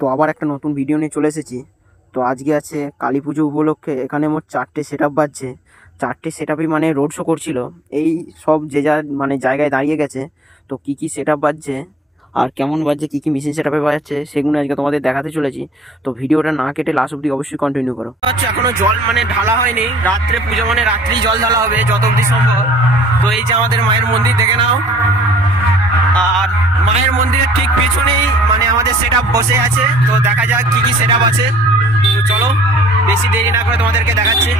তো আবার একটা নতুন ভিডিও নিয়ে চলে এসেছি। তো আজকে আছে কালী পুজো উপলক্ষে এখানে মোট 4টে সেট আপ বাজছে। 4টে সেট আপই মানে রোড শো করছিল। এই সব যে যার মানে জায়গায় দাঁড়িয়ে গেছে। তো কী কী সেট আপ বাজছে আর কেমন বাজছে, কী কী মেশিন সেট আপে বাজাচ্ছে সেগুলো আজকে তোমাদের দেখাতে চলেছি। তো ভিডিওটা না কেটে লাস্ট অব্দি অবশ্যই কন্টিনিউ করো। আচ্ছা, এখনো জল মানে ঢালা হয়নি। রাত্রে পুজো মানে রাত্রেই জল ঢালা হবে যত অব্দি সম্ভব। তো এই যে আমাদের মায়ের মন্দির দেখে নাও, আর মায়ের মন্দিরের ঠিক পেছনেই মানে আমাদের সেট আপ বসে আছে। তো দেখা যাক কি কি সেট আপ আছে। তো চলো বেশি দেরি না করে তোমাদেরকে দেখাচ্ছি।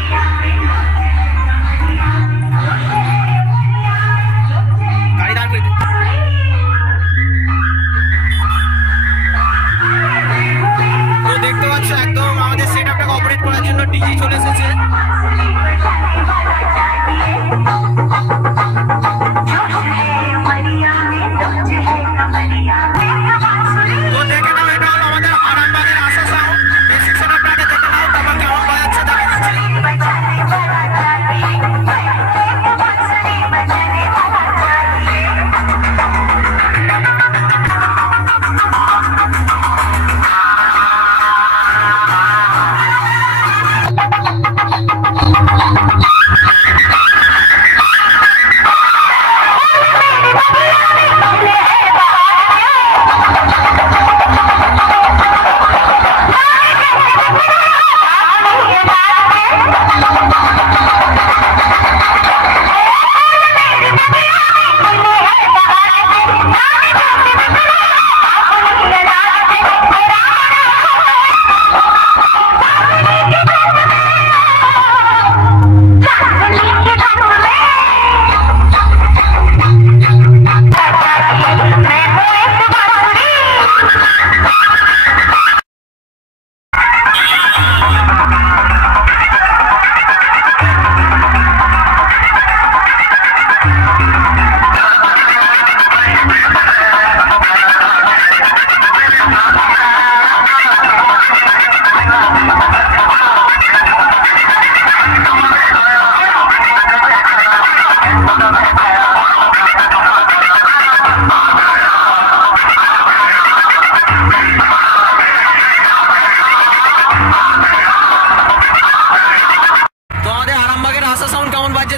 গাড়ি দাঁড় করে তো দেখতে পাচ্ছ একদম আমাদের সেট আপটাকে অপারেট করার জন্য ডিজি চলে এসেছে। তো দেখে নাও, এটা হলো আমাদের আরামবাগের আশা সাউন্ড। বেসিক সেটআপটাকে দেখে নাও, তারপর কেমন বাজাচ্ছে দেখে নিচ্ছি।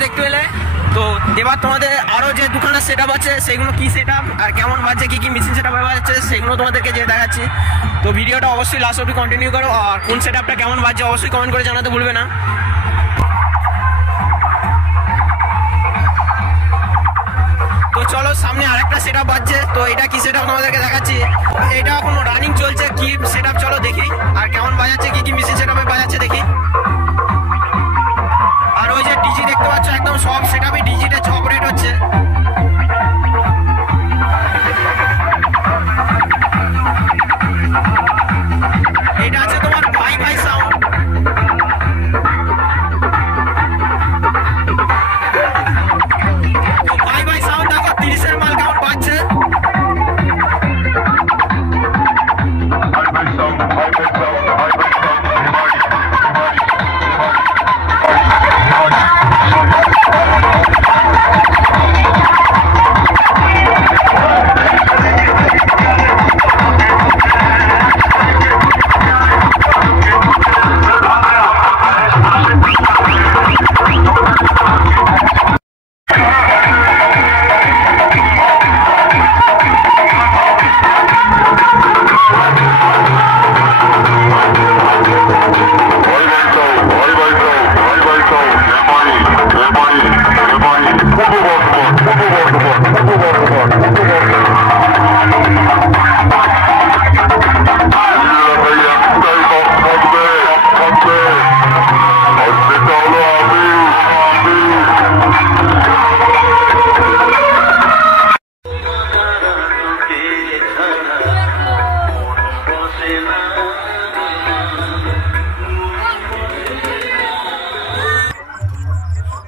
দেখতে পেলে। তো এবার তোমাদের আরো যে দুখানা সেট আপ আছে সেগুলো কি সেট আপ আর কেমন বাজছে, কি কি মেশিন সেট আপ বাজছে সেগুলো তোমাদেরকে যে দেখাচ্ছি। তো ভিডিওটা অবশ্যই লাস্ট অবধি কন্টিনিউ করো, আর কোন সেট আপটা কেমন বাজছে অবশ্যই কমেন্ট করে জানাতে ভুলবে না। তো চলো সামনে আরেকটা সেট আপ বাজছে। তো এটা কি সেট আপ তোমাদেরকে দেখাচ্ছি। এটা এখনো রানিং চলছে। কি সেট আপ চলো দেখি, আর কেমন বাজাচ্ছে, কি কি মেশিন সেট আপে বাজাচ্ছে দেখি। আর ওই যে ডিজি দেখতে পাচ্ছ, একদম সব সেটআপই ডিজিতে অপারেট হচ্ছে। এটা আছে তোমার ভাই ভাই সাউন্ড। তো ভাই ভাই সাউন্ড দেখো 30-এর মাল কেমন বাজছে।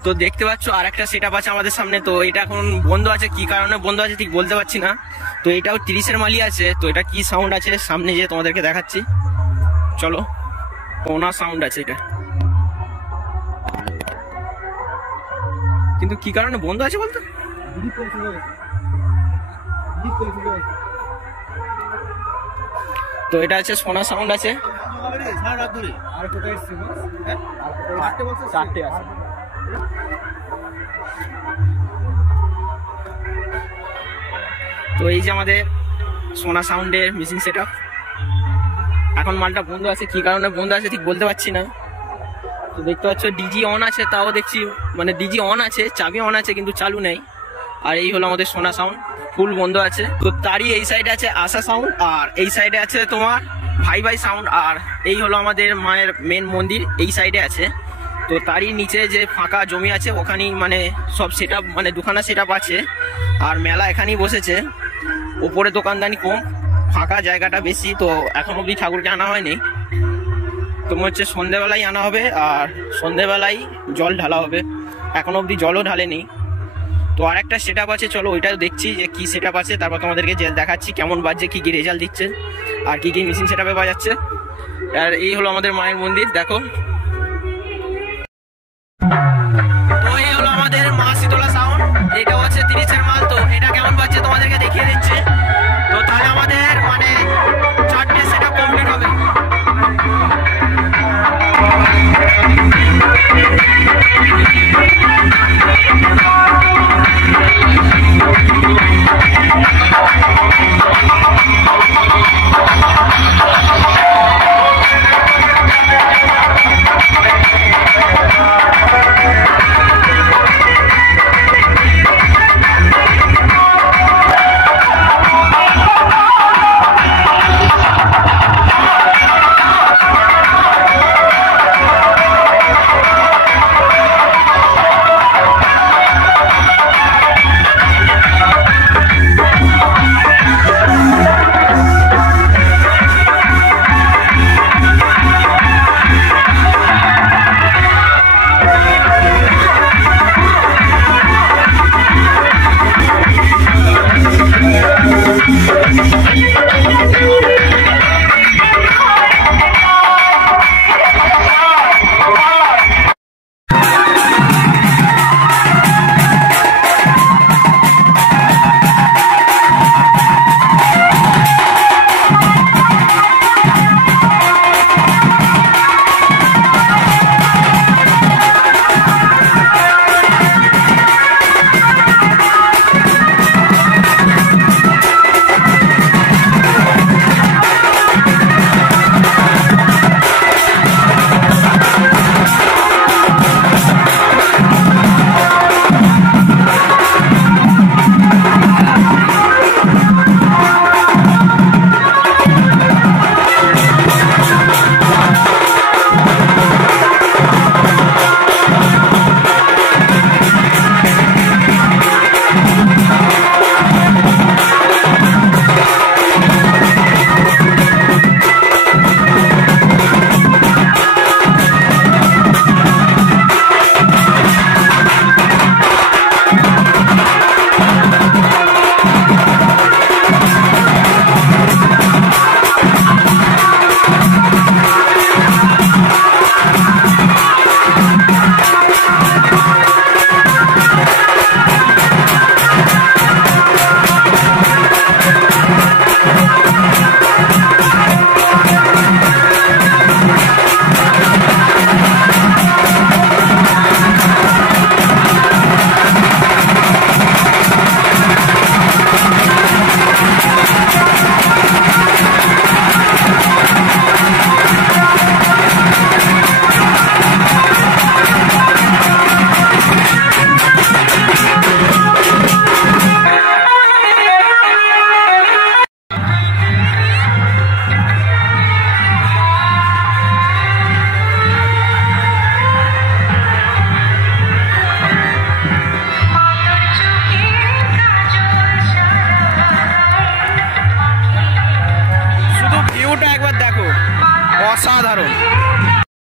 তো দেখতে পাচ্ছ আর একটা সেট আপ আছে আমাদের সামনে। তো এটা এখন বন্ধ আছে, কি কারণে বন্ধ আছে ঠিক বলতে পারছি না। তো এটাও 30-এর মালই আছে। তো এটা কি সাউন্ড আছে সামনে যে তোমাদেরকে দেখাচ্ছি। চলো, কোনা সাউন্ড আছে এটা, কিন্তু কি কারণে বন্ধ আছে বলতো। তো এটা আছে সোনা সাউন্ড আছে। তো এই যে আমাদের সোনা সাউন্ডের মিউজিক সেটআপ। এখন মালটা বন্ধ আছে, কি কারণে বন্ধ আছে ঠিক বলতে পারছি না। তো দেখতে পাচ্ছ ডিজি অন আছে, তাও দেখছি মানে ডিজি অন আছে, চাবি অন আছে কিন্তু চালু নেই। আর এই হলো আমাদের সোনা সাউন্ড, ফুল বন্ধ আছে। তো তারই এই সাইডে আছে আশা সাউন্ড, আর এই সাইডে আছে তোমার ভাই ভাই সাউন্ড। আর এই হলো আমাদের মায়ের মেন মন্দির, এই সাইডে আছে। তো তারই নিচে যে ফাঁকা জমি আছে ওখানেই মানে সব সেটআপ, মানে দুখানা সেটআপ আছে। আর মেলা এখানেই বসেছে, উপরে দোকানদানি কম, ফাঁকা জায়গাটা বেশি। তো এখন অব্দি ঠাকুরকে আনা হয়নি, তোমার হচ্ছে সন্ধেবেলায় আনা হবে, আর সন্ধেবেলায় জল ঢালা হবে। এখন অব্দি জলও ঢালেনি। তো আর একটা সেটআপ আছে, চলো ওইটাও দেখছি যে কি সেটআপ আছে, তারপর তোমাদেরকে দেখাচ্ছি কেমন বাজছে, কি কি রেজাল্ট দিচ্ছে, আর কি কি মেশিন সেটআপে বাজাচ্ছে। আর এই হলো আমাদের মায়ের মন্দির, দেখো।